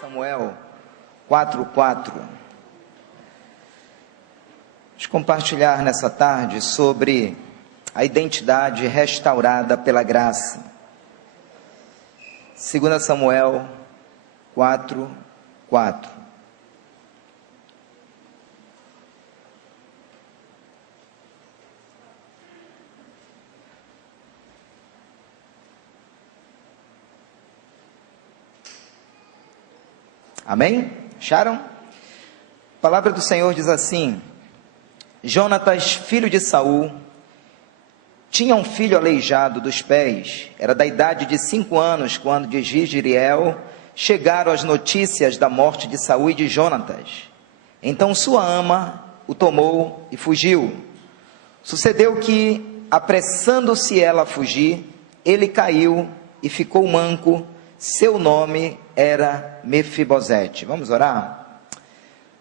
Samuel 4:4. Vamos compartilhar nessa tarde sobre a identidade restaurada pela graça. 2 Samuel 4:4. Amém? Acharam? A palavra do Senhor diz assim: Jonatas, filho de Saul, tinha um filho aleijado dos pés. Era da idade de 5 anos, quando de Jezreel chegaram as notícias da morte de Saul e de Jonatas. Então sua ama o tomou e fugiu. Sucedeu que, apressando-se ela a fugir, ele caiu e ficou manco. Seu nome era Mefibosete. Vamos orar?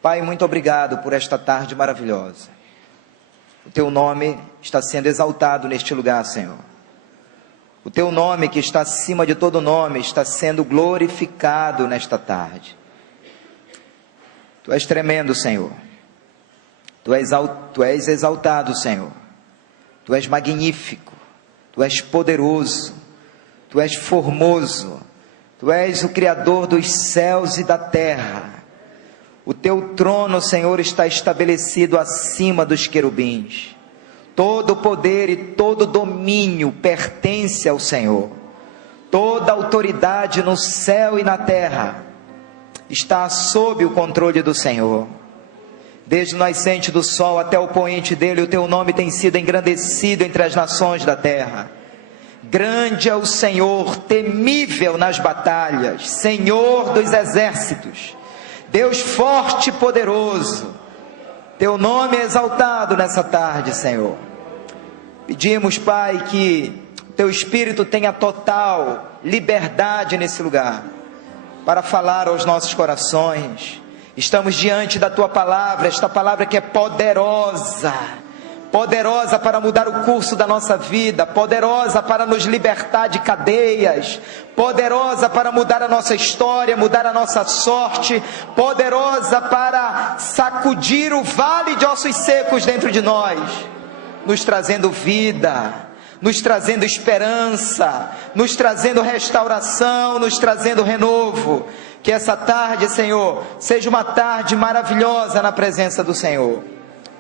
Pai, muito obrigado por esta tarde maravilhosa. O teu nome está sendo exaltado neste lugar, Senhor. O teu nome, que está acima de todo nome, está sendo glorificado nesta tarde. Tu és tremendo, Senhor. Tu és exaltado, Senhor. Tu és magnífico. Tu és poderoso. Tu és formoso. Tu és o Criador dos céus e da terra. O teu trono, Senhor, está estabelecido acima dos querubins. Todo poder e todo domínio pertence ao Senhor. Toda autoridade no céu e na terra está sob o controle do Senhor. Desde o nascente do sol até o poente dele, o teu nome tem sido engrandecido entre as nações da terra. Grande é o Senhor, temível nas batalhas, Senhor dos exércitos, Deus forte e poderoso. Teu nome é exaltado nessa tarde, Senhor. Pedimos, Pai, que teu Espírito tenha total liberdade nesse lugar, para falar aos nossos corações. Estamos diante da tua palavra, esta palavra que é poderosa, poderosa para mudar o curso da nossa vida, poderosa para nos libertar de cadeias, poderosa para mudar a nossa história, mudar a nossa sorte, poderosa para sacudir o vale de ossos secos dentro de nós, nos trazendo vida, nos trazendo esperança, nos trazendo restauração, nos trazendo renovo. Que essa tarde, Senhor, seja uma tarde maravilhosa na presença do Senhor,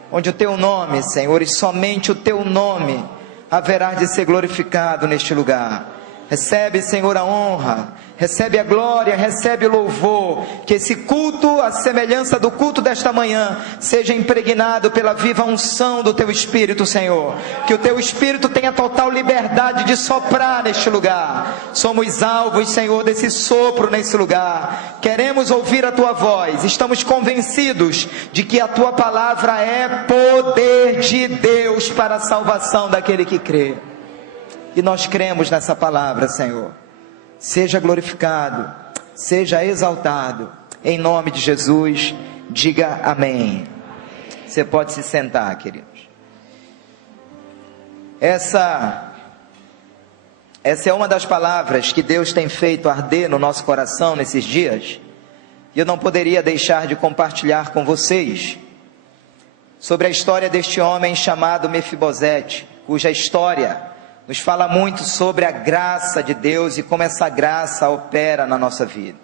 onde o teu nome, Senhor, e somente o teu nome haverá de ser glorificado neste lugar. Recebe, Senhor, a honra, recebe a glória, recebe o louvor. Que esse culto, a semelhança do culto desta manhã, seja impregnado pela viva unção do teu Espírito, Senhor. Que o teu Espírito tenha total liberdade de soprar neste lugar. Somos alvos, Senhor, desse sopro nesse lugar. Queremos ouvir a tua voz. Estamos convencidos de que a tua palavra é poder de Deus para a salvação daquele que crê. E nós cremos nessa palavra, Senhor. Seja glorificado, seja exaltado, em nome de Jesus. Diga amém. Você pode se sentar, queridos. Essa é uma das palavras que Deus tem feito arder no nosso coração nesses dias, e eu não poderia deixar de compartilhar com vocês sobre a história deste homem chamado Mefibosete, cuja história nos fala muito sobre a graça de Deus e como essa graça opera na nossa vida.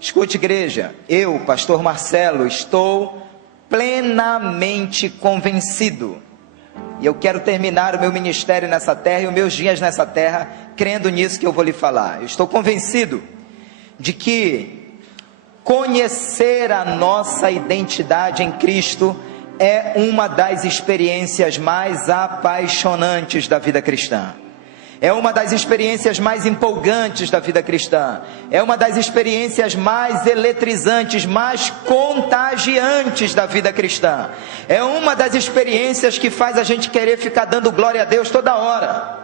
Escute, igreja, eu, pastor Marcelo, estou plenamente convencido, e eu quero terminar o meu ministério nessa terra e os meus dias nessa terra crendo nisso que eu vou lhe falar. Eu estou convencido de que conhecer a nossa identidade em Cristo é uma das experiências mais apaixonantes da vida cristã. É uma das experiências mais empolgantes da vida cristã. É uma das experiências mais eletrizantes, mais contagiantes da vida cristã. É uma das experiências que faz a gente querer ficar dando glória a Deus toda hora.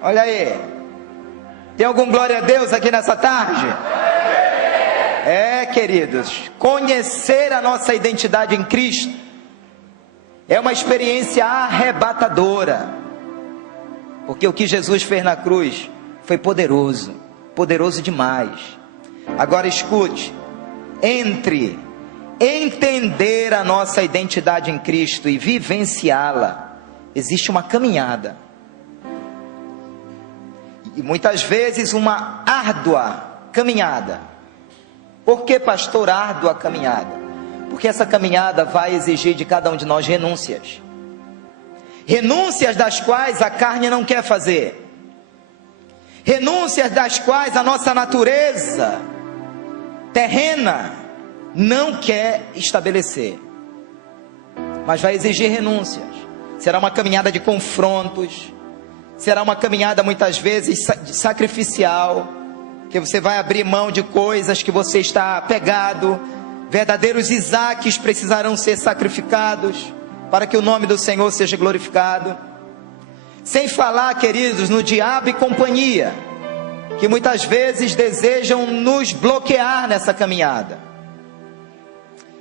Olha aí. Tem algum glória a Deus aqui nessa tarde? Queridos, conhecer a nossa identidade em Cristo É uma experiência arrebatadora, porque o que Jesus fez na cruz foi poderoso, poderoso demais. Agora escute, entre entender a nossa identidade em Cristo e vivenciá-la, existe uma caminhada, e muitas vezes uma árdua caminhada. Por que, pastor, árdua caminhada? Porque essa caminhada vai exigir de cada um de nós renúncias, renúncias das quais a carne não quer fazer, renúncias das quais a nossa natureza terrena não quer estabelecer, mas vai exigir renúncias. Será uma caminhada de confrontos, será uma caminhada muitas vezes sacrificial, que você vai abrir mão de coisas que você está apegado. Verdadeiros Isaques precisarão ser sacrificados para que o nome do Senhor seja glorificado. Sem falar, queridos, no diabo e companhia, que muitas vezes desejam nos bloquear nessa caminhada.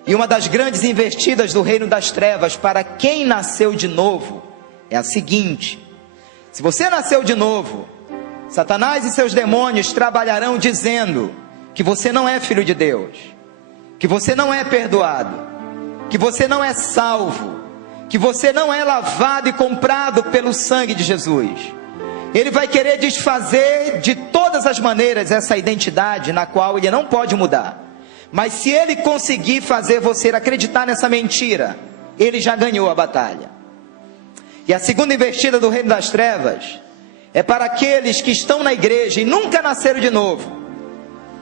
E uma das grandes investidas do reino das trevas para quem nasceu de novo é a seguinte: se você nasceu de novo, Satanás e seus demônios trabalharão dizendo que você não é filho de Deus, que você não é perdoado, que você não é salvo, que você não é lavado e comprado pelo sangue de Jesus. Ele vai querer desfazer de todas as maneiras essa identidade na qual ele não pode mudar. Mas se ele conseguir fazer você acreditar nessa mentira, ele já ganhou a batalha. E a segunda investida do reino das trevas é para aqueles que estão na igreja e nunca nasceram de novo.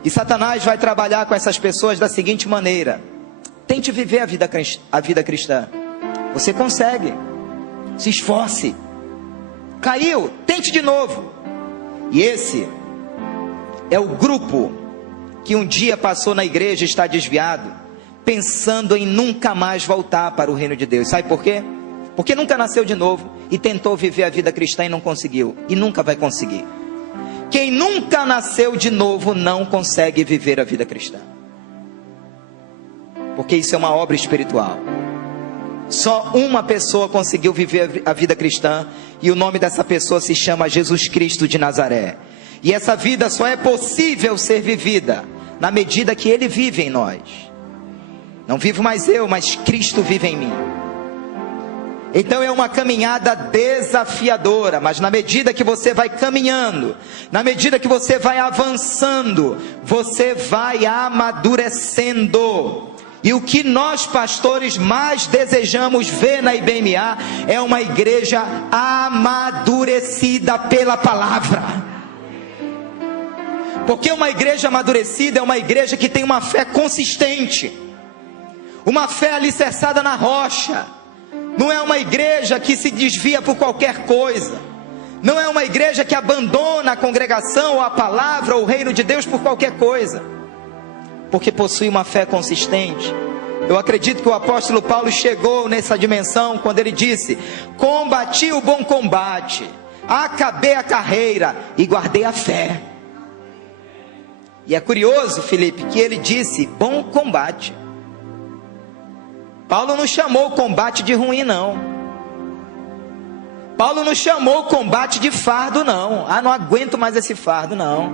E Satanás vai trabalhar com essas pessoas da seguinte maneira: tente viver a vida cristã. Você consegue. Se esforce. Caiu, tente de novo. E esse é o grupo que um dia passou na igreja e está desviado, pensando em nunca mais voltar para o reino de Deus. Sabe por quê? Porque nunca nasceu de novo e tentou viver a vida cristã e não conseguiu, e nunca vai conseguir. Quem nunca nasceu de novo não consegue viver a vida cristã, porque isso é uma obra espiritual. Só uma pessoa conseguiu viver a vida cristã, e o nome dessa pessoa se chama Jesus Cristo de Nazaré. E essa vida só é possível ser vivida na medida que Ele vive em nós. Não vivo mais eu, mas Cristo vive em mim. Então é uma caminhada desafiadora, mas na medida que você vai caminhando, na medida que você vai avançando, você vai amadurecendo. E o que nós pastores mais desejamos ver na IBMA é uma igreja amadurecida pela palavra. Porque uma igreja amadurecida é uma igreja que tem uma fé consistente, uma fé alicerçada na rocha. Não é uma igreja que se desvia por qualquer coisa. Não é uma igreja que abandona a congregação, ou a palavra, ou o reino de Deus por qualquer coisa, porque possui uma fé consistente. Eu acredito que o apóstolo Paulo chegou nessa dimensão quando ele disse: combati o bom combate, acabei a carreira e guardei a fé. E é curioso, Felipe, que ele disse bom combate. Paulo não chamou o combate de ruim, não. Paulo não chamou o combate de fardo, não. Ah, não aguento mais esse fardo, não.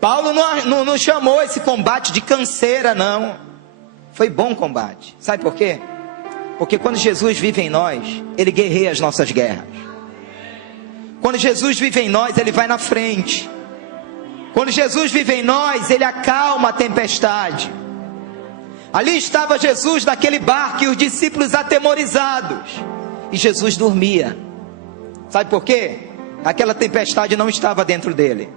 Paulo não chamou esse combate de canseira, não. Foi bom combate. Sabe por quê? Porque quando Jesus vive em nós, Ele guerreia as nossas guerras. Quando Jesus vive em nós, Ele vai na frente. Quando Jesus vive em nós, Ele acalma a tempestade. Ali estava Jesus naquele barco e os discípulos atemorizados, e Jesus dormia. Sabe por quê? Aquela tempestade não estava dentro dele.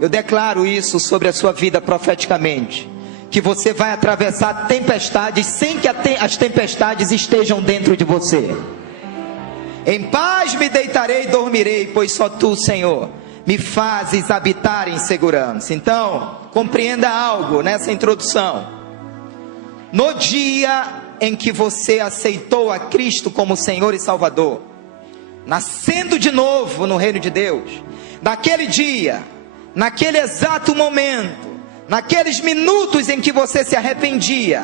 Eu declaro isso sobre a sua vida profeticamente, que você vai atravessar tempestades sem que as tempestades estejam dentro de você. Em paz me deitarei e dormirei, pois só Tu, Senhor, me fazes habitar em segurança. Então, compreenda algo nessa introdução. No dia em que você aceitou a Cristo como Senhor e Salvador, nascendo de novo no reino de Deus, naquele dia, naquele exato momento, naqueles minutos em que você se arrependia,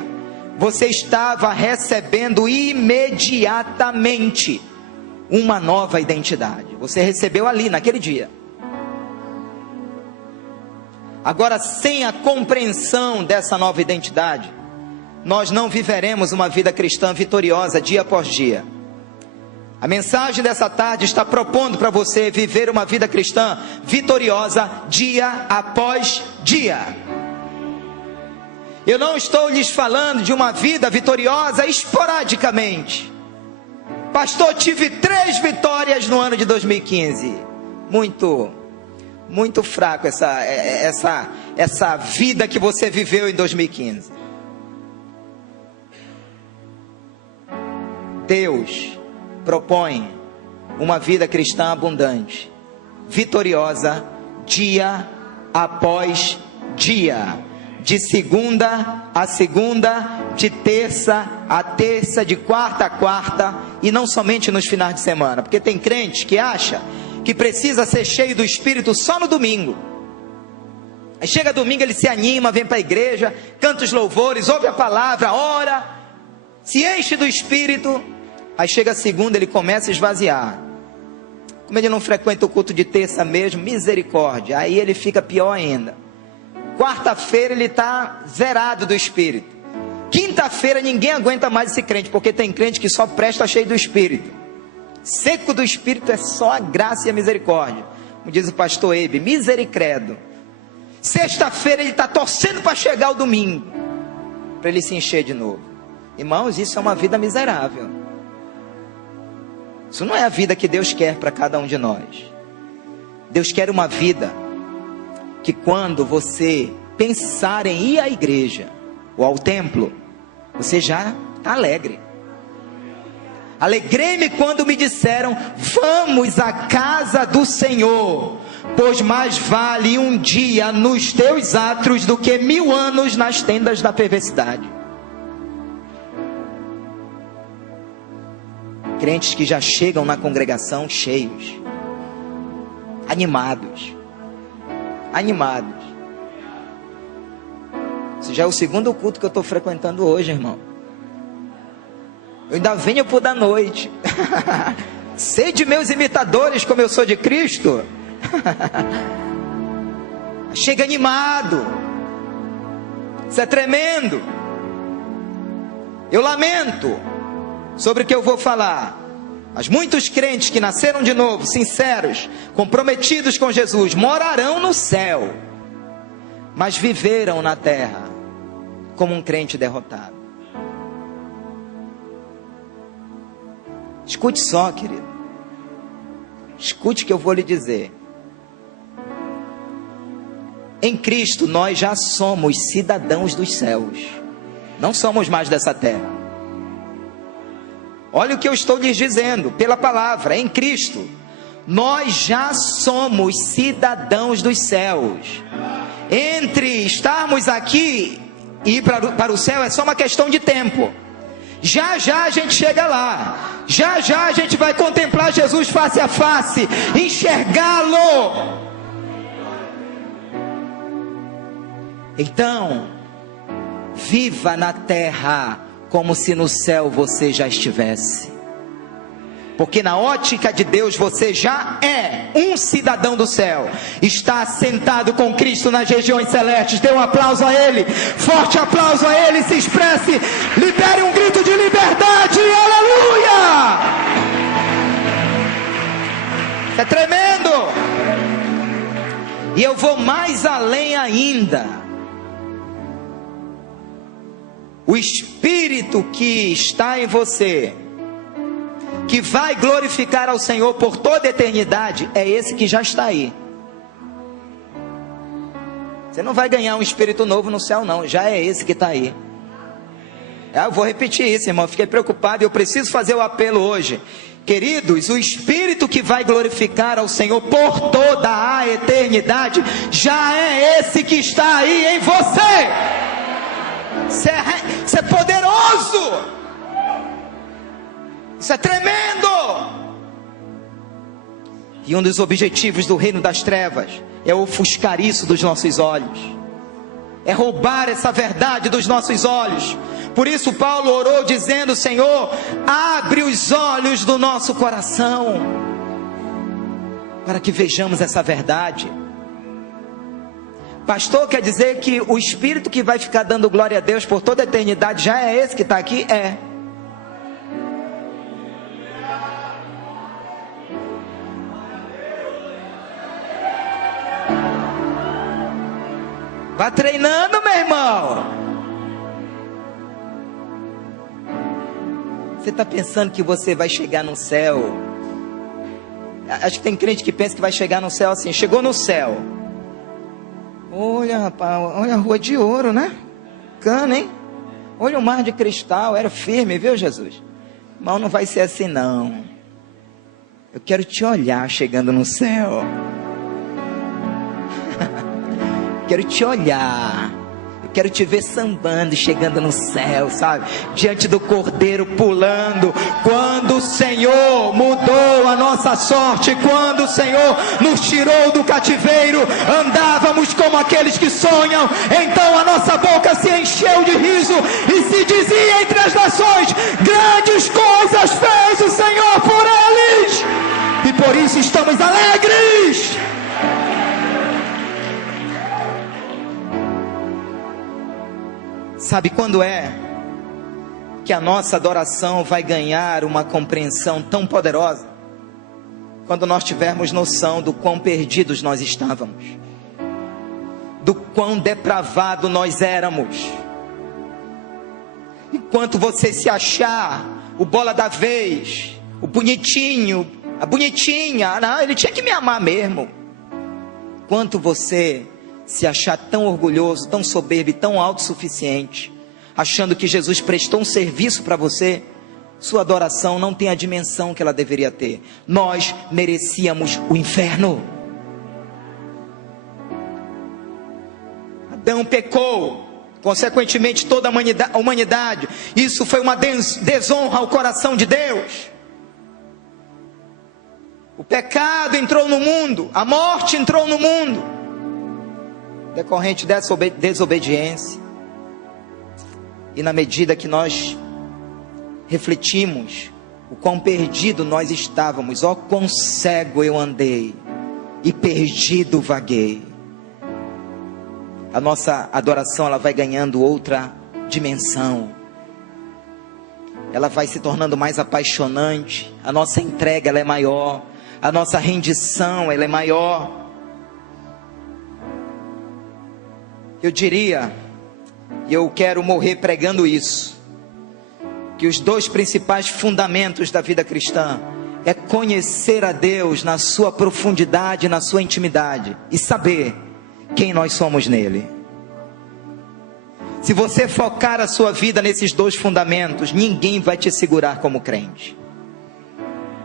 você estava recebendo imediatamente uma nova identidade. Você recebeu ali, naquele dia. Agora, sem a compreensão dessa nova identidade, nós não viveremos uma vida cristã vitoriosa dia após dia. A mensagem dessa tarde está propondo para você viver uma vida cristã vitoriosa dia após dia. Eu não estou lhes falando de uma vida vitoriosa esporadicamente. Pastor, tive 3 vitórias no ano de 2015. Muito fraco essa vida que você viveu em 2015. Deus propõe uma vida cristã abundante, vitoriosa, dia após dia, de segunda a segunda, de terça a terça, de quarta a quarta, e não somente nos finais de semana, porque tem crente que acha que precisa ser cheio do Espírito só no domingo. Aí chega domingo, ele se anima, vem para a igreja, canta os louvores, ouve a palavra, ora, se enche do Espírito. Aí chega a segunda, ele começa a esvaziar. Como ele não frequenta o culto de terça mesmo, misericórdia, aí ele fica pior ainda. Quarta-feira ele está zerado do Espírito. Quinta-feira ninguém aguenta mais esse crente, porque tem crente que só presta cheio do Espírito. Seco do Espírito é só a graça e a misericórdia, como diz o pastor Ebe, misericredo. Sexta-feira ele está torcendo para chegar o domingo, para ele se encher de novo. Irmãos, isso é uma vida miserável. Isso não é a vida que Deus quer para cada um de nós. Deus quer uma vida que, quando você pensar em ir à igreja ou ao templo, você já está alegre. Alegrei-me quando me disseram: vamos à casa do Senhor, pois mais vale um dia nos teus átrios do que 1000 anos nas tendas da perversidade. Crentes que já chegam na congregação cheios, animados. Esse já é o segundo culto que eu estou frequentando hoje, irmão. Eu ainda venho por da noite. Sei de meus imitadores como eu sou de Cristo. Chega animado. Isso é tremendo. Eu lamento sobre o que eu vou falar, mas muitos crentes que nasceram de novo, sinceros, comprometidos com Jesus, morarão no céu, mas viveram na terra como um crente derrotado. Escute só, querido. Escute o que eu vou lhe dizer. Em Cristo nós já somos cidadãos dos céus. Não somos mais dessa terra. Olha o que eu estou lhes dizendo, pela palavra, em Cristo, nós já somos cidadãos dos céus. Entre estarmos aqui e ir para o céu é só uma questão de tempo. Já já a gente chega lá, já já a gente vai contemplar Jesus face a face, enxergá-lo. Então, viva na terra como se no céu você já estivesse, porque na ótica de Deus você já é um cidadão do céu, está sentado com Cristo nas regiões celestes. Dê um aplauso a Ele, forte aplauso a Ele, se expresse, libere um grito de liberdade, aleluia! É tremendo. E eu vou mais além ainda. O Espírito que está em você, que vai glorificar ao Senhor por toda a eternidade, é esse que já está aí. Você não vai ganhar um Espírito novo no céu não, já é esse que está aí. Eu vou repetir isso, irmão, fiquei preocupado e eu preciso fazer o apelo hoje. Queridos, o Espírito que vai glorificar ao Senhor por toda a eternidade, já é esse que está aí em você. Isso é poderoso. Isso é tremendo. E um dos objetivos do reino das trevas é ofuscar isso dos nossos olhos, é roubar essa verdade dos nossos olhos. Por isso Paulo orou dizendo: Senhor, abre os olhos do nosso coração, para que vejamos essa verdade. Pastor, quer dizer que o Espírito que vai ficar dando glória a Deus por toda a eternidade já é esse que está aqui? É. Vá treinando, meu irmão. Você está pensando que você vai chegar no céu? Acho que tem crente que pensa que vai chegar no céu assim. Chegou no céu. Olha, rapaz, olha a rua de ouro, né? Cana, hein? Olha o mar de cristal, era firme, viu, Jesus? Mas não vai ser assim, não. Eu quero te olhar chegando no céu. Quero te olhar. Eu quero te ver sambando, chegando no céu, sabe? Diante do Cordeiro, pulando. Quando o Senhor mudou a nossa sorte, quando o Senhor nos tirou do cativeiro, andávamos como aqueles que sonham. Então a nossa boca se encheu de riso e se dizia entre as nações: grandes coisas fez o Senhor por eles, e por isso estamos alegres. Sabe quando é que a nossa adoração vai ganhar uma compreensão tão poderosa? Quando nós tivermos noção do quão perdidos nós estávamos, do quão depravado nós éramos. Enquanto você se achar o bola da vez, o bonitinho, a bonitinha, não, ele tinha que me amar mesmo. Enquanto você se achar tão orgulhoso, tão soberbo e tão autossuficiente, achando que Jesus prestou um serviço para você, sua adoração não tem a dimensão que ela deveria ter. Nós merecíamos o inferno. Adão pecou, consequentemente toda a humanidade. Isso foi uma desonra ao coração de Deus. O pecado entrou no mundo, a morte entrou no mundo, decorrente dessa desobediência. E na medida que nós refletimos o quão perdido nós estávamos, ó quão cego eu andei e perdido vaguei, a nossa adoração ela vai ganhando outra dimensão, ela vai se tornando mais apaixonante, a nossa entrega ela é maior, a nossa rendição ela é maior. Eu diria, e eu quero morrer pregando isso, que os dois principais fundamentos da vida cristã é conhecer a Deus na sua profundidade, na sua intimidade, e saber quem nós somos nele. Se você focar a sua vida nesses dois fundamentos, ninguém vai te segurar como crente.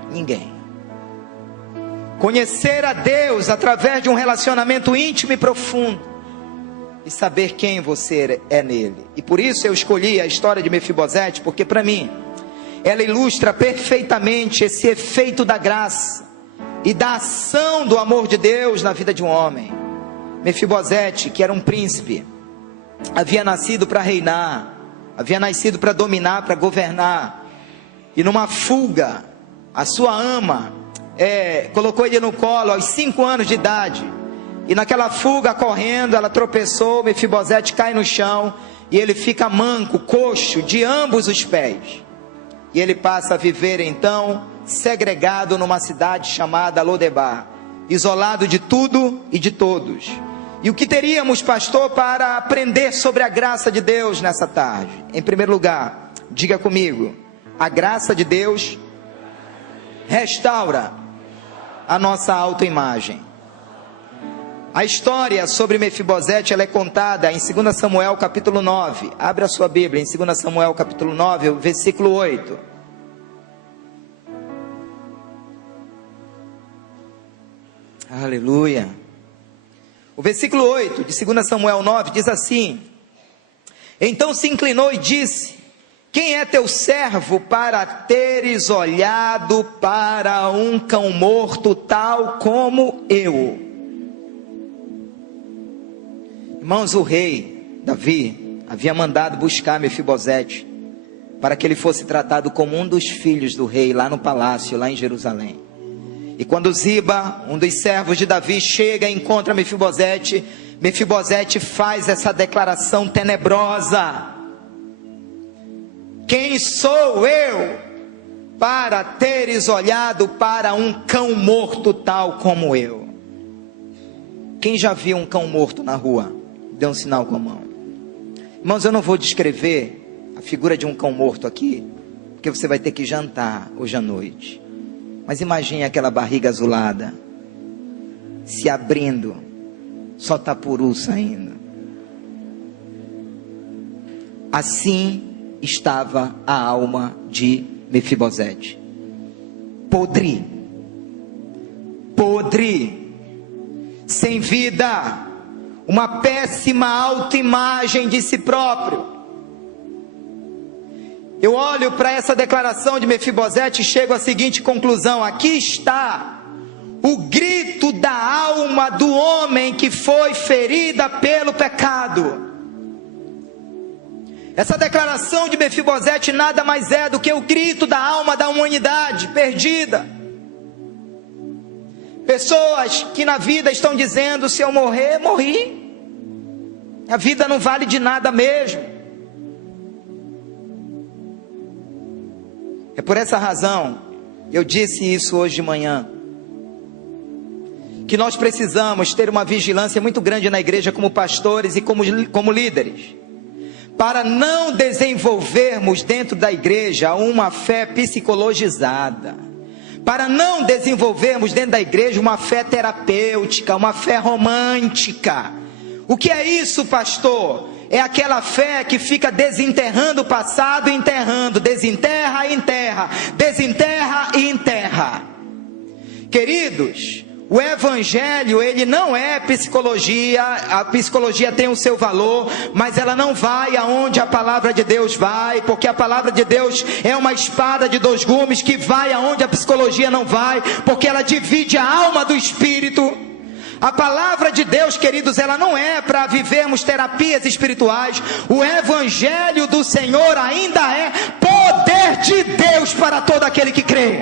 Ninguém. Conhecer a Deus através de um relacionamento íntimo e profundo, e saber quem você é nele. E por isso eu escolhi a história de Mefibosete, porque para mim ela ilustra perfeitamente esse efeito da graça e da ação do amor de Deus na vida de um homem. Mefibosete, que era um príncipe, havia nascido para reinar, havia nascido para dominar, para governar, e numa fuga, a sua ama colocou ele no colo aos 5 anos de idade. E naquela fuga, correndo, ela tropeçou, Mefibosete cai no chão, e ele fica manco, coxo, de ambos os pés. E ele passa a viver então, segregado numa cidade chamada Lodebar, isolado de tudo e de todos. E o que teríamos, pastor, para aprender sobre a graça de Deus nessa tarde? Em primeiro lugar, diga comigo: a graça de Deus restaura a nossa autoimagem. A história sobre Mefibosete, ela é contada em 2 Samuel capítulo 9. Abre a sua Bíblia em 2 Samuel capítulo 9, versículo 8. Aleluia. O versículo 8 de 2 Samuel 9 diz assim: então se inclinou e disse: quem é teu servo para teres olhado para um cão morto tal como eu? Irmãos, o rei Davi havia mandado buscar Mefibosete, para que ele fosse tratado como um dos filhos do rei, lá no palácio, lá em Jerusalém. E quando Ziba, um dos servos de Davi, chega e encontra Mefibosete, Mefibosete faz essa declaração tenebrosa: quem sou eu para teres olhado para um cão morto tal como eu? Quem já viu um cão morto na rua? Dê um sinal com a mão. Irmãos, eu não vou descrever a figura de um cão morto aqui, porque você vai ter que jantar hoje à noite. Mas imagine aquela barriga azulada se abrindo, só tapuru saindo. Assim estava a alma de Mefibosete. Podre, sem vida, uma péssima autoimagem de si próprio. Eu olho para essa declaração de Mefibosete e chego à seguinte conclusão: aqui está o grito da alma do homem que foi ferida pelo pecado. Essa declaração de Mefibosete nada mais é do que o grito da alma da humanidade perdida. Pessoas que na vida estão dizendo: se eu morrer, morri. A vida não vale de nada mesmo. É por essa razão, eu disse isso hoje de manhã, que nós precisamos ter uma vigilância muito grande na igreja como pastores e como líderes, para não desenvolvermos dentro da igreja uma fé psicologizada, para não desenvolvermos dentro da igreja uma fé terapêutica, uma fé romântica. O que é isso, pastor? É aquela fé que fica desenterrando o passado e enterrando, desenterra e enterra, desenterra e enterra. Queridos, o evangelho, ele não é psicologia. A psicologia tem o seu valor, mas ela não vai aonde a palavra de Deus vai, porque a palavra de Deus é uma espada de dois gumes que vai aonde a psicologia não vai, porque ela divide a alma do espírito. A palavra de Deus, queridos, ela não é para vivermos terapias espirituais. O evangelho do Senhor ainda é poder de Deus para todo aquele que crê.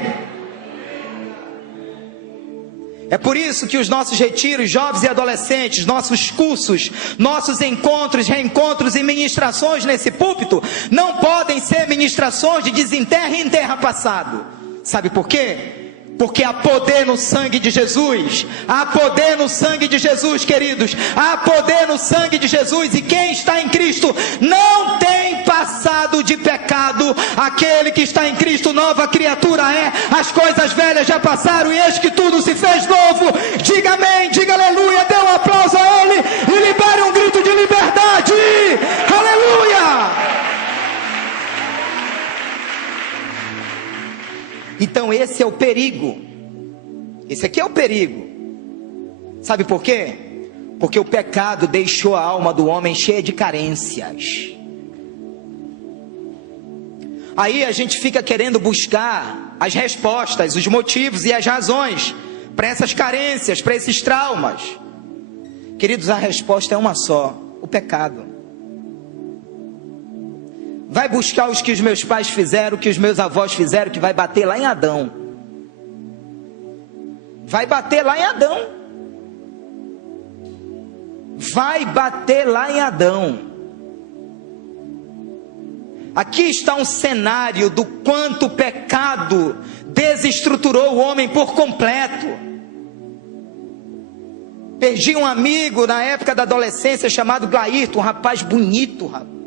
É por isso que os nossos retiros, jovens e adolescentes, nossos cursos, nossos encontros, reencontros e ministrações nesse púlpito não podem ser ministrações de desenterra e enterra passado. Sabe por quê? Porque há poder no sangue de Jesus. Há poder no sangue de Jesus, queridos. Há poder no sangue de Jesus. E quem está em Cristo não tem passado de pecado. Aquele que está em Cristo, nova criatura é. As coisas velhas já passaram e eis que tudo se fez novo. Diga amém, diga aleluia. Dê um aplauso a Ele e libere um grito de liberdade. Aleluia! Então esse é o perigo. Esse aqui é o perigo. Sabe por quê? Porque o pecado deixou a alma do homem cheia de carências. Aí a gente fica querendo buscar as respostas, os motivos e as razões para essas carências, para esses traumas. Queridos, a resposta é uma só: o pecado. Vai buscar os que os meus pais fizeram, o que os meus avós fizeram, que vai bater lá em Adão. Vai bater lá em Adão. Vai bater lá em Adão. Aqui está um cenário do quanto o pecado desestruturou o homem por completo. Perdi um amigo na época da adolescência chamado Glairton, um rapaz bonito, rapaz.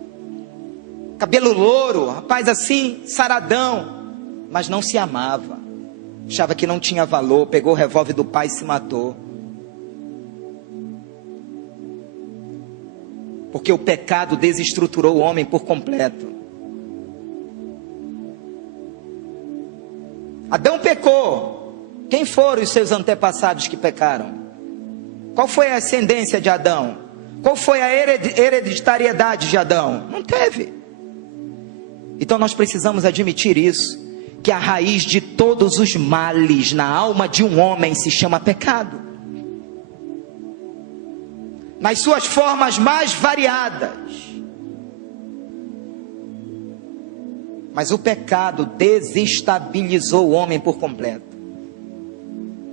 Cabelo louro, rapaz assim, saradão, mas não se amava, achava que não tinha valor, pegou o revólver do pai e se matou, porque o pecado desestruturou o homem por completo. Adão pecou. Quem foram os seus antepassados que pecaram? Qual foi a ascendência de Adão? Qual foi a hereditariedade de Adão? Não teve. Então nós precisamos admitir isso, que a raiz de todos os males na alma de um homem se chama pecado. nas suas formas mais variadas. Mas o pecado desestabilizou o homem por completo.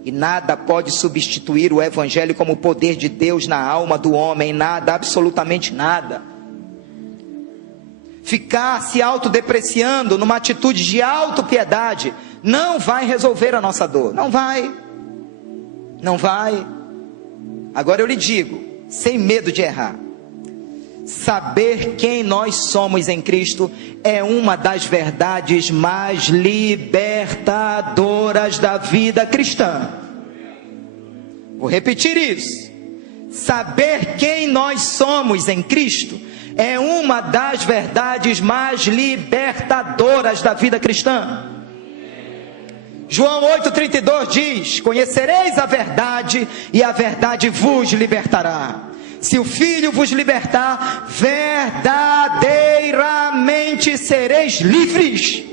E nada pode substituir o Evangelho como poder de Deus na alma do homem. Nada, absolutamente nada. Ficar se autodepreciando numa atitude de autopiedade não vai resolver a nossa dor. Não vai. Não vai. Agora eu lhe digo, sem medo de errar, saber quem nós somos em Cristo é uma das verdades mais libertadoras da vida cristã. Vou repetir isso. Saber quem nós somos em Cristo é uma das verdades mais libertadoras da vida cristã. João 8,32 diz: conhecereis a verdade e a verdade vos libertará. Se o Filho vos libertar, verdadeiramente sereis livres.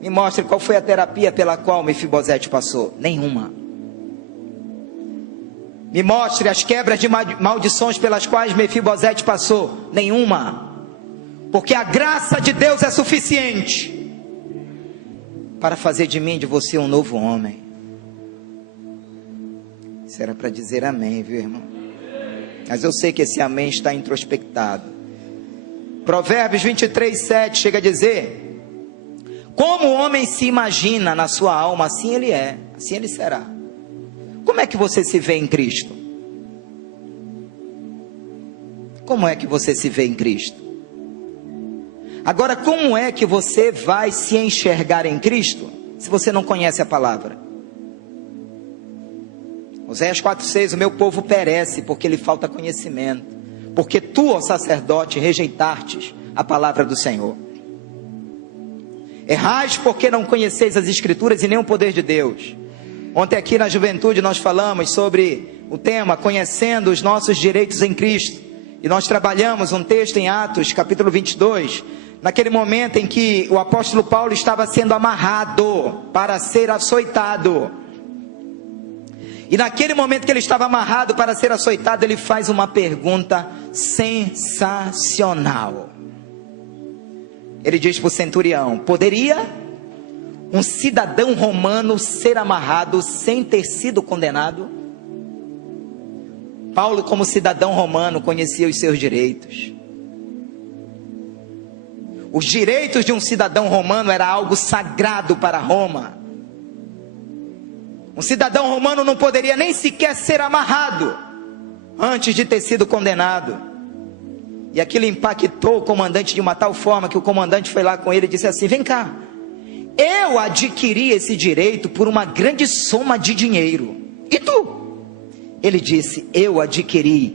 Me mostre qual foi a terapia pela qual Mefibosete passou. Nenhuma. Me mostre as quebras de maldições pelas quais Mefibosete passou. Nenhuma. Porque a graça de Deus é suficiente para fazer de mim e de você um novo homem. Isso era para dizer amém, viu, irmão? Mas eu sei que esse amém está introspectado. Provérbios 23:7 chega a dizer: como o homem se imagina na sua alma, assim ele é, assim ele será. Como é que você se vê em Cristo? Como é que você se vê em Cristo? Agora, como é que você vai se enxergar em Cristo se você não conhece a palavra? Oséias 4,6: o meu povo perece porque lhe falta conhecimento, porque tu, ó sacerdote, rejeitastes a palavra do Senhor. Errais porque não conheceis as Escrituras e nem o poder de Deus. Ontem aqui na juventude nós falamos sobre o tema conhecendo os nossos direitos em Cristo, e nós trabalhamos um texto em Atos capítulo 22, naquele momento em que o apóstolo Paulo estava sendo amarrado para ser açoitado. E naquele momento que ele estava amarrado para ser açoitado, ele faz uma pergunta sensacional. Ele diz para o centurião: poderia um cidadão romano ser amarrado sem ter sido condenado? Paulo, como cidadão romano, conhecia os seus direitos. Os direitos de um cidadão romano era algo sagrado para Roma. Um cidadão romano não poderia nem sequer ser amarrado antes de ter sido condenado. E aquilo impactou o comandante de uma tal forma que o comandante foi lá com ele e disse assim: vem cá, eu adquiri esse direito por uma grande soma de dinheiro, e tu? Ele disse: eu adquiri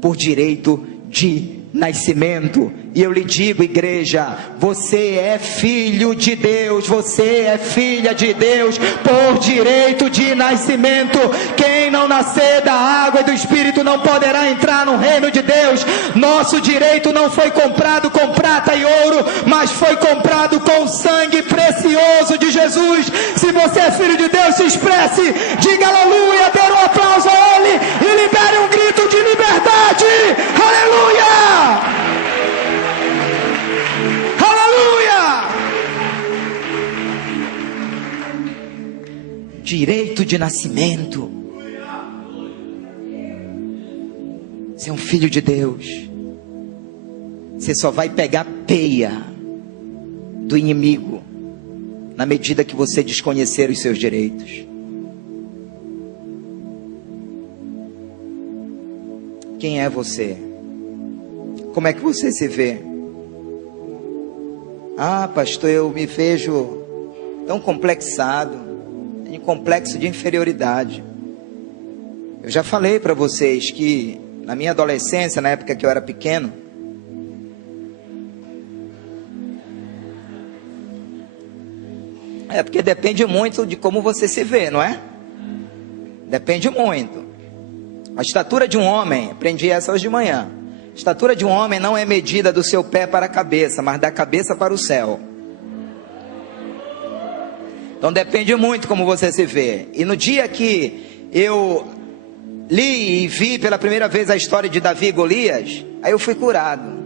por direito de nascimento. E eu lhe digo, igreja, você é filho de Deus, você é filha de Deus por direito de nascimento. Quem não nascer da água e do Espírito não poderá entrar no reino de Deus. Nosso direito não foi comprado com prata e ouro, mas foi comprado com o sangue precioso de Jesus. Se você é filho de Deus, se expresse, diga aleluia, dê um aplauso a Ele e libere um grito de liberdade. Aleluia! Direito de nascimento. Você é um filho de Deus. Você só vai pegar peia do inimigo na medida que você desconhecer os seus direitos. Quem é você? Como é que você se vê? Ah, pastor, eu me vejo tão complexado, em complexo de inferioridade. Eu já falei para vocês que na minha adolescência, na época que eu era pequeno, porque depende muito de como você se vê, não é? Depende muito. A estatura de um homem, aprendi essa hoje de manhã. A estatura de um homem não é medida do seu pé para a cabeça, mas da cabeça para o céu. Então depende muito como você se vê. E no dia que eu li e vi pela primeira vez a história de Davi e Golias, aí eu fui curado.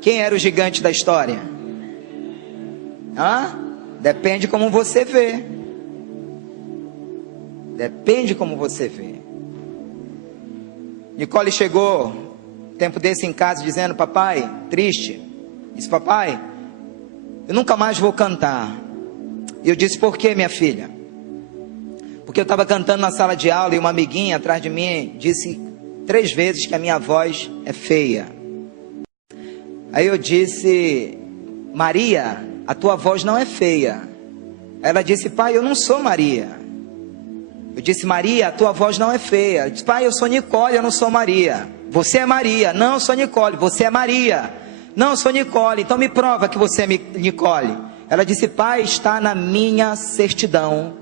Quem era o gigante da história? Depende como você vê. Depende como você vê. Nicole chegou tempo desse em casa dizendo: papai, triste. Disse: papai, eu nunca mais vou cantar. E eu disse: por quê, minha filha? Porque eu estava cantando na sala de aula e uma amiguinha atrás de mim disse 3 vezes que a minha voz é feia. Aí eu disse: Maria, a tua voz não é feia. Ela disse: pai, eu não sou Maria. Eu disse: Maria, a tua voz não é feia. Ela disse: pai, eu sou Nicole, eu não sou Maria. Você é Maria. Não, eu sou Nicole. Você é Maria. Não, eu sou Nicole. Então me prova que você é Nicole. Ela disse: pai, está na minha certidão.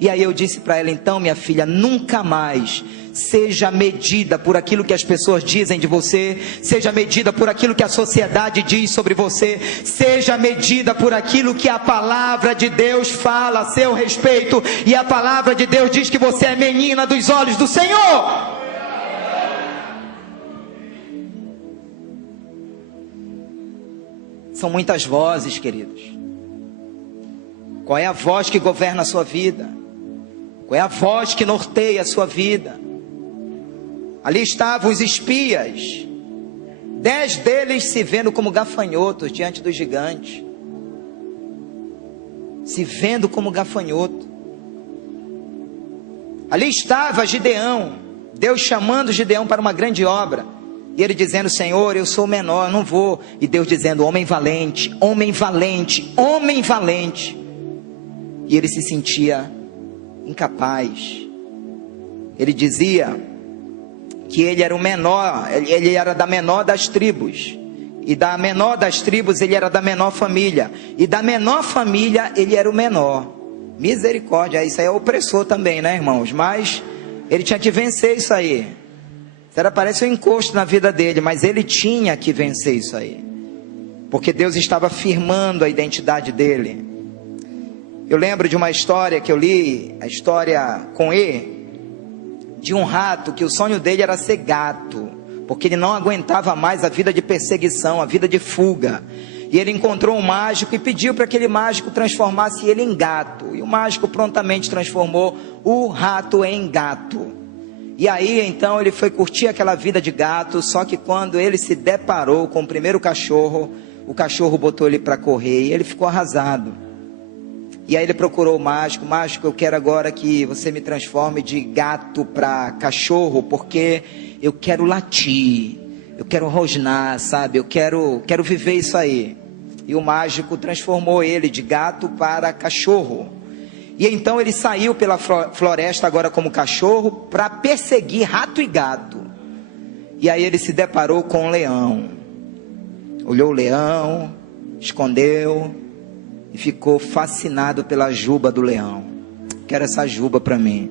E aí eu disse para ela: então, minha filha, nunca mais seja medida por aquilo que as pessoas dizem de você, seja medida por aquilo que a sociedade diz sobre você, seja medida por aquilo que a palavra de Deus fala a seu respeito. E a palavra de Deus diz que você é menina dos olhos do Senhor. São muitas vozes, queridos. Qual é a voz que governa a sua vida? Qual é a voz que norteia a sua vida? Ali estavam os espias, 10 deles se vendo como gafanhotos diante do gigante, se vendo como gafanhoto. Ali estava Gideão, Deus chamando Gideão para uma grande obra, e ele dizendo: Senhor, eu sou menor, não vou. E Deus dizendo: homem valente, homem valente, homem valente. E ele se sentia incapaz. Ele dizia que ele era o menor, ele era da menor das tribos, e da menor das tribos ele era da menor família, e da menor família ele era o menor. Misericórdia, isso aí é opressor também, né, irmãos? Mas ele tinha que vencer isso aí. Parece um encosto na vida dele, mas ele tinha que vencer isso aí, porque Deus estava firmando a identidade dele. Eu lembro de uma história que eu li, a história com E, de um rato que o sonho dele era ser gato, porque ele não aguentava mais a vida de perseguição, a vida de fuga. E ele encontrou um mágico e pediu para que aquele mágico transformasse ele em gato. E o mágico prontamente transformou o rato em gato. E aí então ele foi curtir aquela vida de gato, só que quando ele se deparou com o primeiro cachorro, o cachorro botou ele para correr e ele ficou arrasado. E aí ele procurou o mágico: mágico, eu quero agora que você me transforme de gato para cachorro, porque eu quero latir, eu quero rosnar, sabe, eu quero viver isso aí. E o mágico transformou ele de gato para cachorro. E então ele saiu pela floresta agora como cachorro para perseguir rato e gato. E aí ele se deparou com um leão. Olhou o leão, escondeu e ficou fascinado pela juba do leão. Quero essa juba para mim.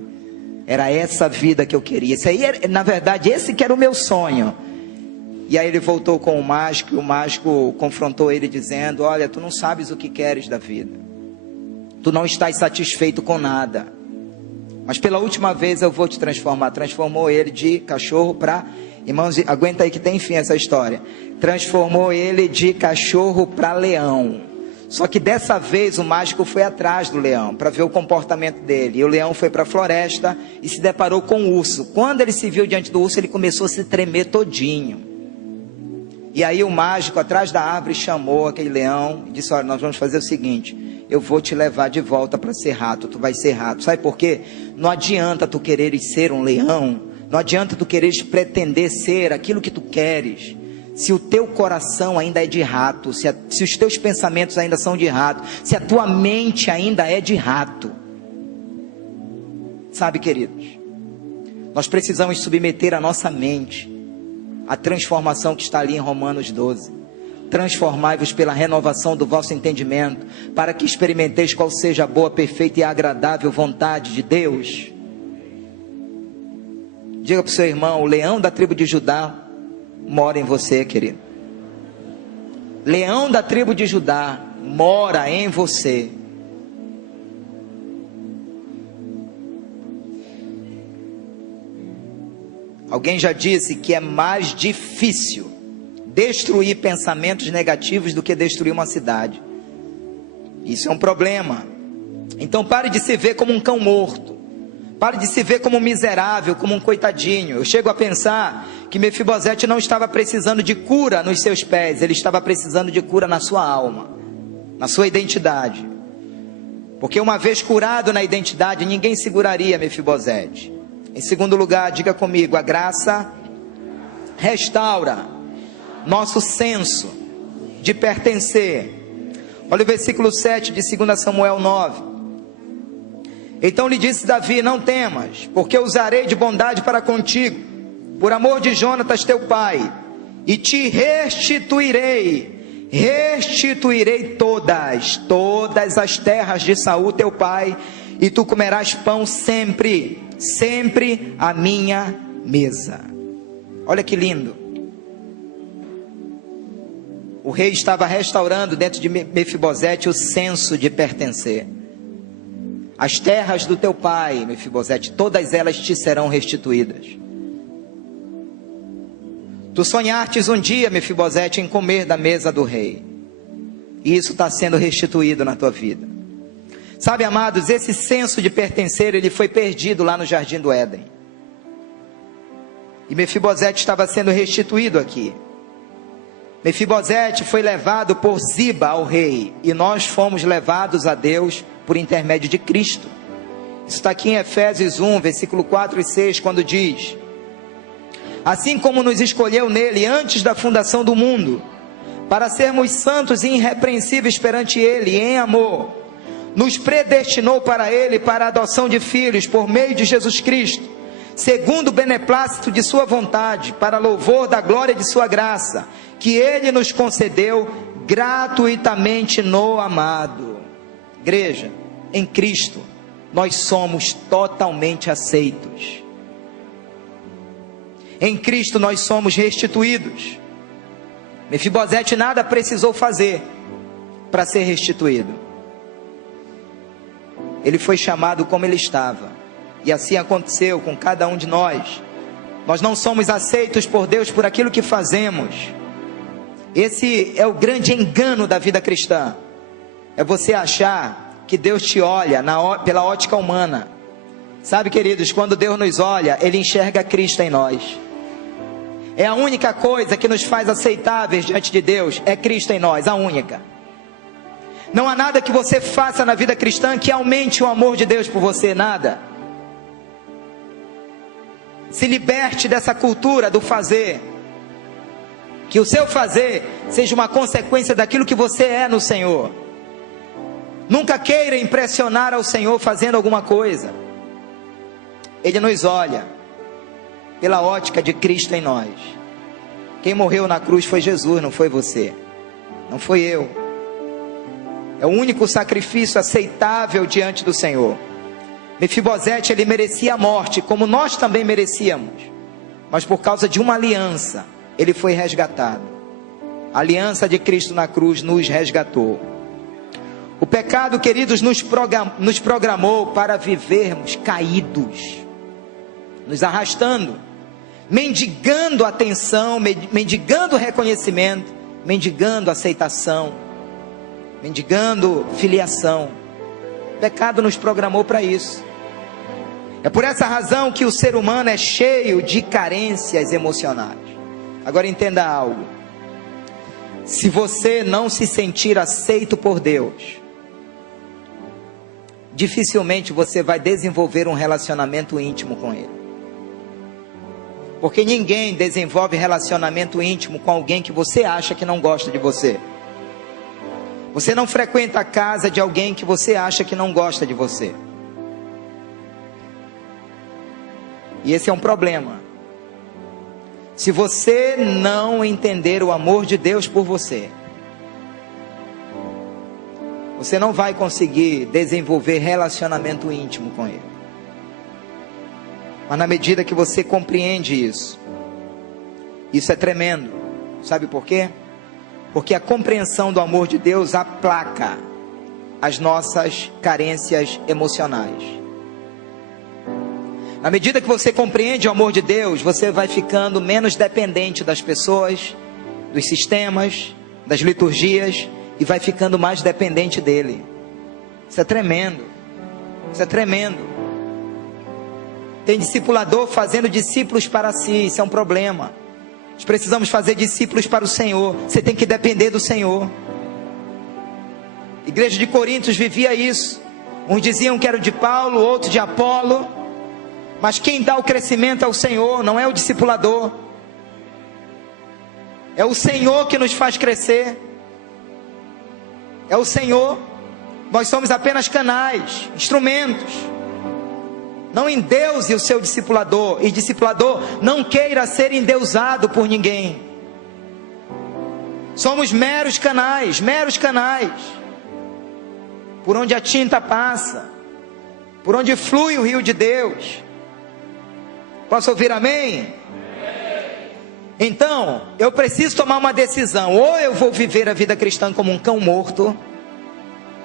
Era essa vida que eu queria. Isso aí, na verdade, esse que era o meu sonho. E aí ele voltou com o mágico, e o mágico confrontou ele dizendo: olha, tu não sabes o que queres da vida. Tu não estás satisfeito com nada. Mas pela última vez eu vou te transformar. Transformou ele de cachorro para... Irmãos, aguenta aí que tem fim essa história. Transformou ele de cachorro para leão. Só que dessa vez o mágico foi atrás do leão para ver o comportamento dele. E o leão foi para a floresta e se deparou com o urso. Quando ele se viu diante do urso, ele começou a se tremer todinho. E aí o mágico atrás da árvore chamou aquele leão e disse: olha, nós vamos fazer o seguinte, eu vou te levar de volta para ser rato, tu vai ser rato. Sabe por quê? Não adianta tu quereres ser um leão, não adianta tu quereres pretender ser aquilo que tu queres, se o teu coração ainda é de rato, se os teus pensamentos ainda são de rato, se a tua mente ainda é de rato. Sabe, queridos, nós precisamos submeter a nossa mente à transformação que está ali em Romanos 12. Transformai-vos pela renovação do vosso entendimento, para que experimenteis qual seja a boa, perfeita e agradável vontade de Deus. Diga para o seu irmão: o leão da tribo de Judá mora em você, querido. Leão da tribo de Judá mora em você. Alguém já disse que é mais difícil destruir pensamentos negativos do que destruir uma cidade. Isso é um problema. Então pare de se ver como um cão morto. Pare de se ver como um miserável, como um coitadinho. Eu chego a pensar que Mefibosete não estava precisando de cura nos seus pés, ele estava precisando de cura na sua alma, na sua identidade. Porque uma vez curado na identidade, ninguém seguraria Mefibosete. Em segundo lugar, diga comigo, a graça restaura nosso senso de pertencer. Olha o versículo 7 de 2 Samuel 9. Então lhe disse Davi, não temas, porque usarei de bondade para contigo, por amor de Jonatas teu pai, e te restituirei todas as terras de Saul teu pai, e tu comerás pão sempre à minha mesa. Olha que lindo. O rei estava restaurando dentro de Mefibosete o senso de pertencer. As terras do teu pai, Mefibosete, todas elas te serão restituídas. Tu sonhastes um dia, Mefibosete, em comer da mesa do rei. E isso está sendo restituído na tua vida. Sabe, amados, esse senso de pertencer, ele foi perdido lá no Jardim do Éden. E Mefibosete estava sendo restituído aqui. Mefibosete foi levado por Ziba ao rei, e nós fomos levados a Deus por intermédio de Cristo. Isso está aqui em Efésios 1, versículo 4 e 6, quando diz: assim como nos escolheu nele antes da fundação do mundo, para sermos santos e irrepreensíveis perante ele, em amor, nos predestinou para ele, para a adoção de filhos, por meio de Jesus Cristo, segundo o beneplácito de sua vontade, para louvor da glória de sua graça, que ele nos concedeu gratuitamente no amado. Igreja, em Cristo, nós somos totalmente aceitos. Em Cristo nós somos restituídos. Mefibosete nada precisou fazer para ser restituído. Ele foi chamado como ele estava. E assim aconteceu com cada um de nós. Nós não somos aceitos por Deus por aquilo que fazemos. Esse é o grande engano da vida cristã. É você achar que Deus te olha pela ótica humana. Sabe, queridos, quando Deus nos olha, Ele enxerga Cristo em nós. É a única coisa que nos faz aceitáveis diante de Deus, é Cristo em nós, a única. Não há nada que você faça na vida cristã que aumente o amor de Deus por você, nada. Se liberte dessa cultura do fazer. Que o seu fazer seja uma consequência daquilo que você é no Senhor. Nunca queira impressionar ao Senhor fazendo alguma coisa. Ele nos olha pela ótica de Cristo em nós. Quem morreu na cruz foi Jesus, não foi você, não foi eu. É o único sacrifício aceitável diante do Senhor. Mefibosete, ele merecia a morte, como nós também merecíamos, mas por causa de uma aliança, ele foi resgatado. A aliança de Cristo na cruz nos resgatou. O pecado, queridos, nos programou para vivermos caídos, nos arrastando, mendigando atenção, mendigando reconhecimento, mendigando aceitação, mendigando filiação. O pecado nos programou para isso. É por essa razão que o ser humano é cheio de carências emocionais. Agora entenda algo: se você não se sentir aceito por Deus, dificilmente você vai desenvolver um relacionamento íntimo com Ele. Porque ninguém desenvolve relacionamento íntimo com alguém que você acha que não gosta de você. Você não frequenta a casa de alguém que você acha que não gosta de você. E esse é um problema. Se você não entender o amor de Deus por você, você não vai conseguir desenvolver relacionamento íntimo com Ele. Mas na medida que você compreende isso, isso é tremendo. Sabe por quê? Porque a compreensão do amor de Deus aplaca as nossas carências emocionais. Na medida que você compreende o amor de Deus, você vai ficando menos dependente das pessoas, dos sistemas, das liturgias, e vai ficando mais dependente dele. Isso é tremendo. Isso é tremendo. Tem discipulador fazendo discípulos para si. Isso é um problema. Nós precisamos fazer discípulos para o Senhor. Você tem que depender do Senhor. A igreja de Coríntios vivia isso. Uns diziam que era de Paulo, outros de Apolo, mas quem dá o crescimento é o Senhor, não é o discipulador. É o Senhor que nos faz crescer. É o Senhor. Nós somos apenas canais, instrumentos. Não endeuse o seu discipulador. E discipulador não queira ser endeusado por ninguém. Somos meros canais, por onde a tinta passa, por onde flui o rio de Deus. Posso ouvir amém? Então, eu preciso tomar uma decisão. Ou eu vou viver a vida cristã como um cão morto,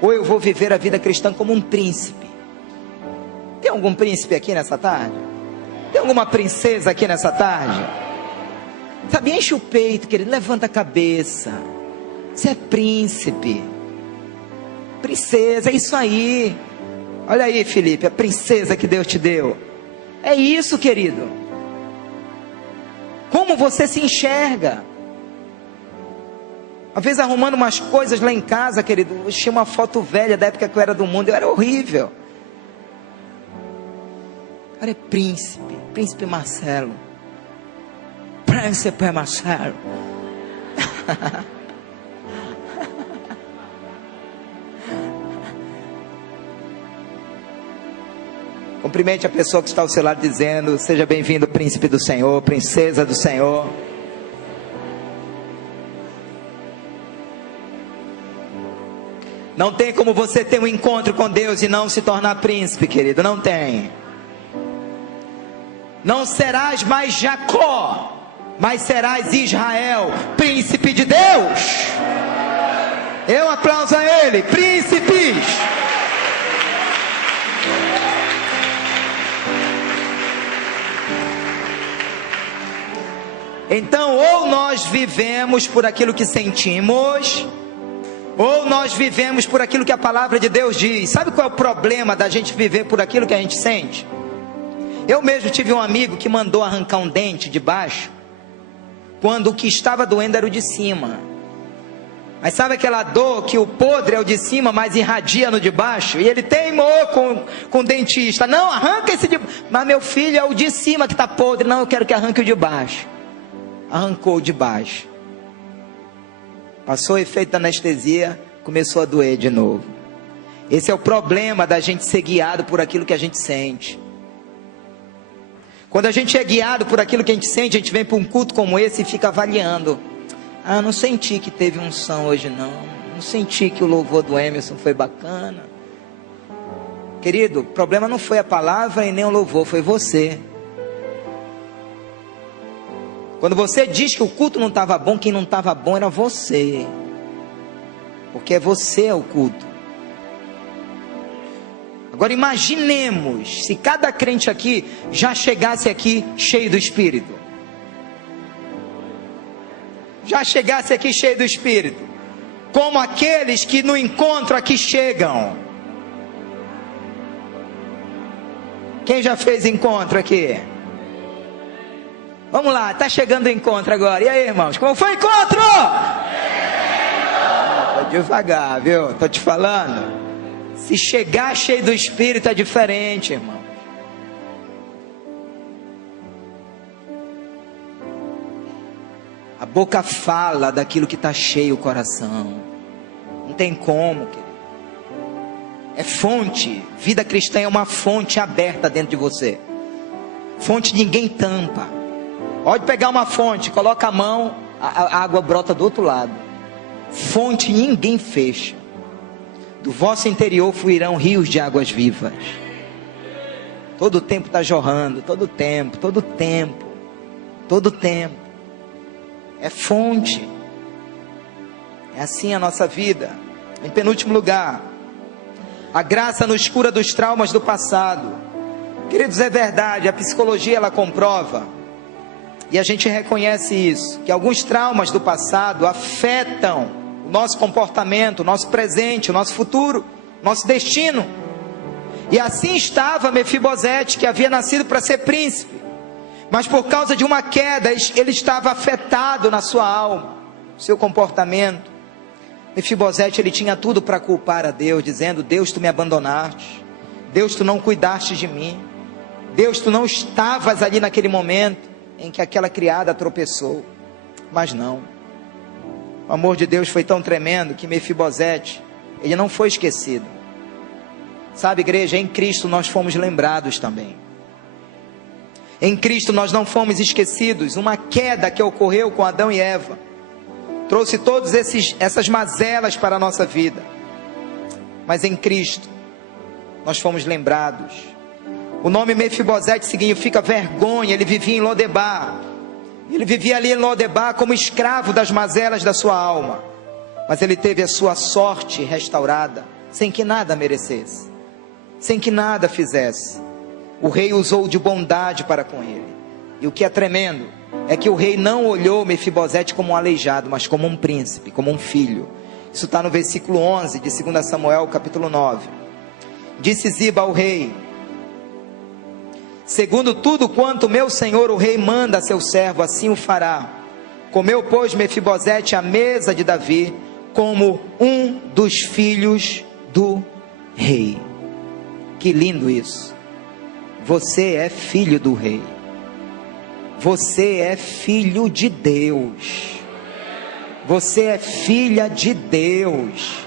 ou eu vou viver a vida cristã como um príncipe. Tem algum príncipe aqui nessa tarde? Tem alguma princesa aqui nessa tarde? Sabe, enche o peito, querido, levanta a cabeça. Você é príncipe, princesa, é isso aí. Olha aí, Felipe, a princesa que Deus te deu. É isso, querido. Como você se enxerga? Uma vez arrumando umas coisas lá em casa, querido, eu tinha uma foto velha da época que eu era do mundo, eu era horrível. Cara, é príncipe Marcelo. Príncipe Marcelo. Cumprimente a pessoa que está ao seu lado dizendo: seja bem-vindo, príncipe do Senhor, princesa do Senhor. Não tem como você ter um encontro com Deus e não se tornar príncipe, querido, não tem. Não serás mais Jacó, mas serás Israel, príncipe de Deus. Eu aplauso a ele, príncipes. Então, ou nós vivemos por aquilo que sentimos, ou nós vivemos por aquilo que a palavra de Deus diz. Sabe qual é o problema da gente viver por aquilo que a gente sente? Eu mesmo tive um amigo que mandou arrancar um dente de baixo, quando o que estava doendo era o de cima. Mas sabe aquela dor que o podre é o de cima, mas irradia no de baixo? E ele teimou com o dentista: não, arranca esse de baixo. Mas meu filho, é o de cima que está podre. Não, eu quero que arranque o de baixo. Arrancou o de baixo. Passou o efeito da anestesia, começou a doer de novo. Esse é o problema da gente ser guiado por aquilo que a gente sente. Quando a gente é guiado por aquilo que a gente sente, a gente vem para um culto como esse e fica avaliando. Ah, não senti que teve unção hoje não. Não senti que o louvor do Emerson foi bacana. Querido, o problema não foi a palavra e nem o louvor, foi você. Quando você diz que o culto não estava bom, quem não estava bom era você. Porque você é o culto. Agora imaginemos, se cada crente aqui já chegasse aqui cheio do Espírito. Já chegasse aqui cheio do Espírito. Como aqueles que no encontro aqui chegam. Quem já fez encontro aqui? Vamos lá, está chegando o encontro agora. E aí, irmãos, como foi o encontro? Tô devagar, viu? Tô te falando. Se chegar cheio do Espírito é diferente, irmão. A boca fala daquilo que está cheio o coração. Não tem como, querido. É fonte. Vida cristã é uma fonte aberta dentro de você. Fonte ninguém tampa. Pode pegar uma fonte, coloca a mão, a água brota do outro lado. Fonte ninguém fecha. Do vosso interior fluirão rios de águas vivas. Todo o tempo está jorrando, todo o tempo. É fonte. É assim a nossa vida. Em penúltimo lugar, a graça nos cura dos traumas do passado. Queridos, é verdade, a psicologia ela comprova, e a gente reconhece isso, que alguns traumas do passado afetam o nosso comportamento, o nosso presente, o nosso futuro, nosso destino. E assim estava Mefibosete, que havia nascido para ser príncipe, mas por causa de uma queda, ele estava afetado na sua alma, seu comportamento. Mefibosete, ele tinha tudo para culpar a Deus, dizendo: Deus, tu me abandonaste, Deus, tu não cuidaste de mim, Deus, tu não estavas ali naquele momento em que aquela criada tropeçou. Mas não, o amor de Deus foi tão tremendo que Mefibosete, ele não foi esquecido. Sabe, igreja, em Cristo nós fomos lembrados também. Em Cristo nós não fomos esquecidos. Uma queda que ocorreu com Adão e Eva trouxe todas essas mazelas para a nossa vida, mas em Cristo nós fomos lembrados. O nome Mefibosete significa vergonha. Ele vivia em Lodebar, ele vivia ali em Lodebar como escravo das mazelas da sua alma, mas ele teve a sua sorte restaurada, sem que nada merecesse, sem que nada fizesse. O rei usou de bondade para com ele, e o que é tremendo é que o rei não olhou Mefibosete como um aleijado, mas como um príncipe, como um filho. Isso está no versículo 11 de 2 Samuel capítulo 9. Disse Ziba ao rei: segundo tudo quanto meu senhor o rei manda a seu servo, assim o fará. Comeu, pois, Mefibosete à mesa de Davi, como um dos filhos do rei. Que lindo isso! Você é filho do rei. Você é filho de Deus. Você é filha de Deus.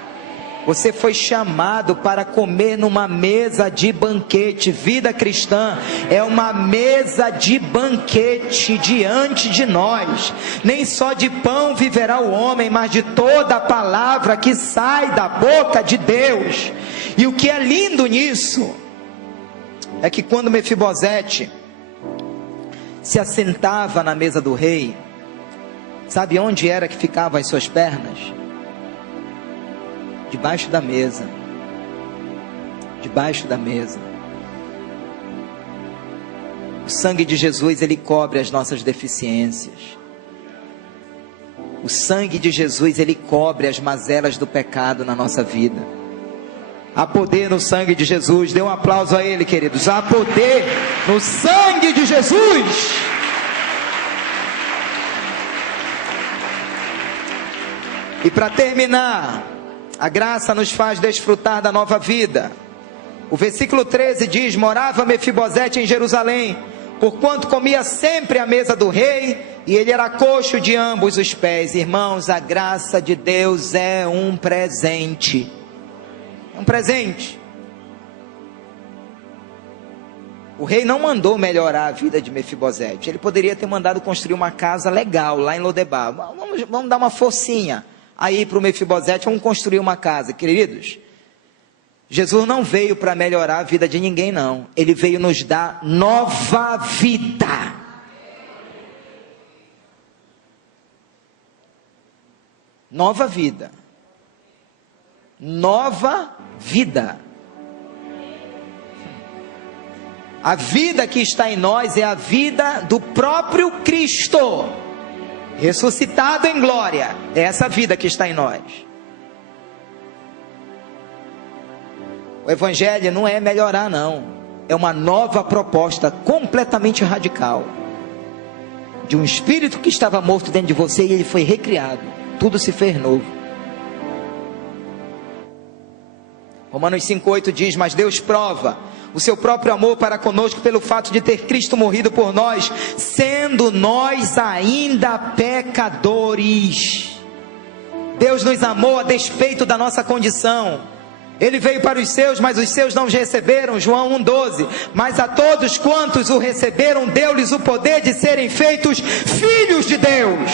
Você foi chamado para comer numa mesa de banquete. Vida cristã é uma mesa de banquete diante de nós. Nem só de pão viverá o homem, mas de toda a palavra que sai da boca de Deus. E o que é lindo nisso é que quando Mefibosete se assentava na mesa do rei, sabe onde era que ficavam as suas pernas? Debaixo da mesa. Debaixo da mesa. O sangue de Jesus, ele cobre as nossas deficiências. O sangue de Jesus, ele cobre as mazelas do pecado na nossa vida. Há poder no sangue de Jesus. Dê um aplauso a ele, queridos. Há poder no sangue de Jesus. E para terminar, a graça nos faz desfrutar da nova vida. O versículo 13 diz: morava Mefibosete em Jerusalém, porquanto comia sempre à mesa do rei, e ele era coxo de ambos os pés. Irmãos, a graça de Deus é um presente. É um presente. O rei não mandou melhorar a vida de Mefibosete. Ele poderia ter mandado construir uma casa legal lá em Lodebar. Vamos dar uma forcinha aí para o Mefibosete, vamos construir uma casa. Queridos, Jesus não veio para melhorar a vida de ninguém, não. Ele veio nos dar nova vida. Nova vida. Nova vida. A vida que está em nós é a vida do próprio Cristo, ressuscitado em glória. É essa vida que está em nós. O evangelho não é melhorar, não. É uma nova proposta completamente radical, de um espírito que estava morto dentro de você e ele foi recriado. Tudo se fez novo. Romanos 5,8 diz: mas Deus prova o seu próprio amor para conosco pelo fato de ter Cristo morrido por nós, sendo nós ainda pecadores. Deus nos amou a despeito da nossa condição. Ele veio para os seus, mas os seus não os receberam. João 1,12. Mas a todos quantos o receberam, deu-lhes o poder de serem feitos filhos de Deus.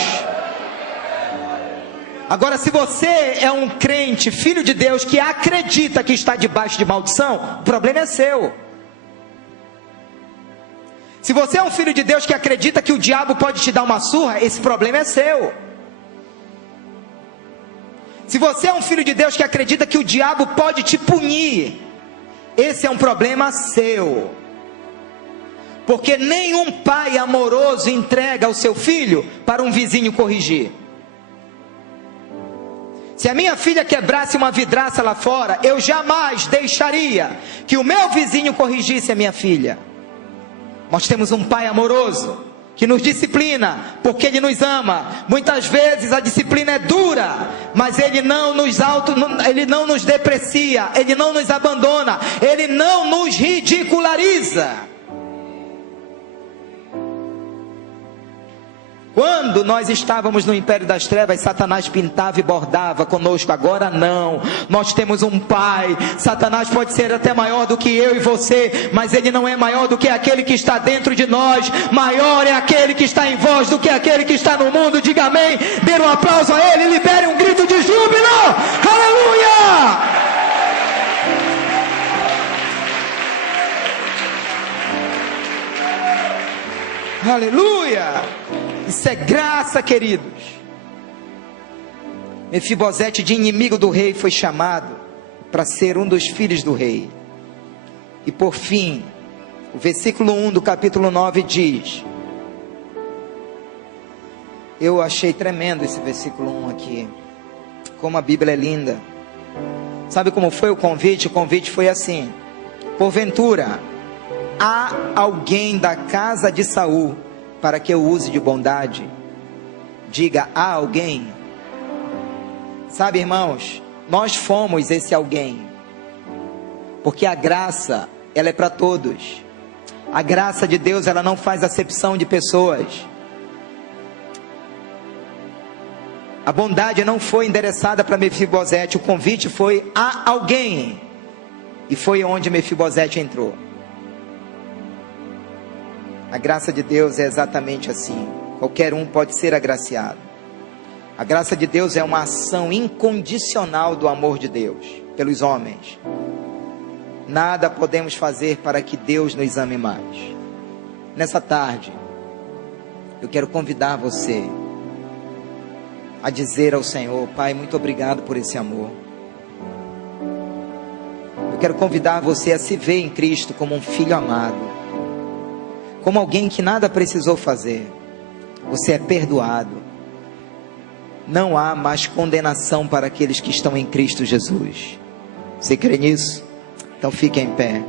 Agora, se você é um crente, filho de Deus, que acredita que está debaixo de maldição, o problema é seu. Se você é um filho de Deus que acredita que o diabo pode te dar uma surra, esse problema é seu. Se você é um filho de Deus que acredita que o diabo pode te punir, esse é um problema seu. Porque nenhum pai amoroso entrega o seu filho para um vizinho corrigir. Se a minha filha quebrasse uma vidraça lá fora, eu jamais deixaria que o meu vizinho corrigisse a minha filha. Nós temos um pai amoroso, que nos disciplina, porque Ele nos ama. Muitas vezes a disciplina é dura, mas Ele não nos deprecia, Ele não nos abandona, Ele não nos ridiculariza. Quando nós estávamos no império das trevas, Satanás pintava e bordava conosco. Agora não, nós temos um pai. Satanás pode ser até maior do que eu e você, mas ele não é maior do que aquele que está dentro de nós. Maior é aquele que está em vós do que aquele que está no mundo. Diga amém, dê um aplauso a ele, libere um grito de júbilo. Aleluia! Aleluia! Isso é graça, queridos. Mefibosete, de inimigo do rei, foi chamado para ser um dos filhos do rei. E por fim, o versículo 1 do capítulo 9 diz, eu achei tremendo esse versículo 1 aqui, como a Bíblia é linda. Sabe como foi o convite? O convite foi assim: porventura há alguém da casa de Saul para que eu use de bondade? Diga, há alguém? Sabe, irmãos, nós fomos esse alguém, porque a graça, ela é para todos. A graça de Deus, ela não faz acepção de pessoas. A bondade não foi endereçada para Mefibosete, o convite foi a alguém, e foi onde Mefibosete entrou. A graça de Deus é exatamente assim. Qualquer um pode ser agraciado. A graça de Deus é uma ação incondicional do amor de Deus pelos homens. Nada podemos fazer para que Deus nos ame mais. Nessa tarde, eu quero convidar você a dizer ao Senhor: Pai, muito obrigado por esse amor. Eu quero convidar você a se ver em Cristo como um filho amado, como alguém que nada precisou fazer. Você é perdoado. Não há mais condenação para aqueles que estão em Cristo Jesus. Você crê nisso? Então fique em pé.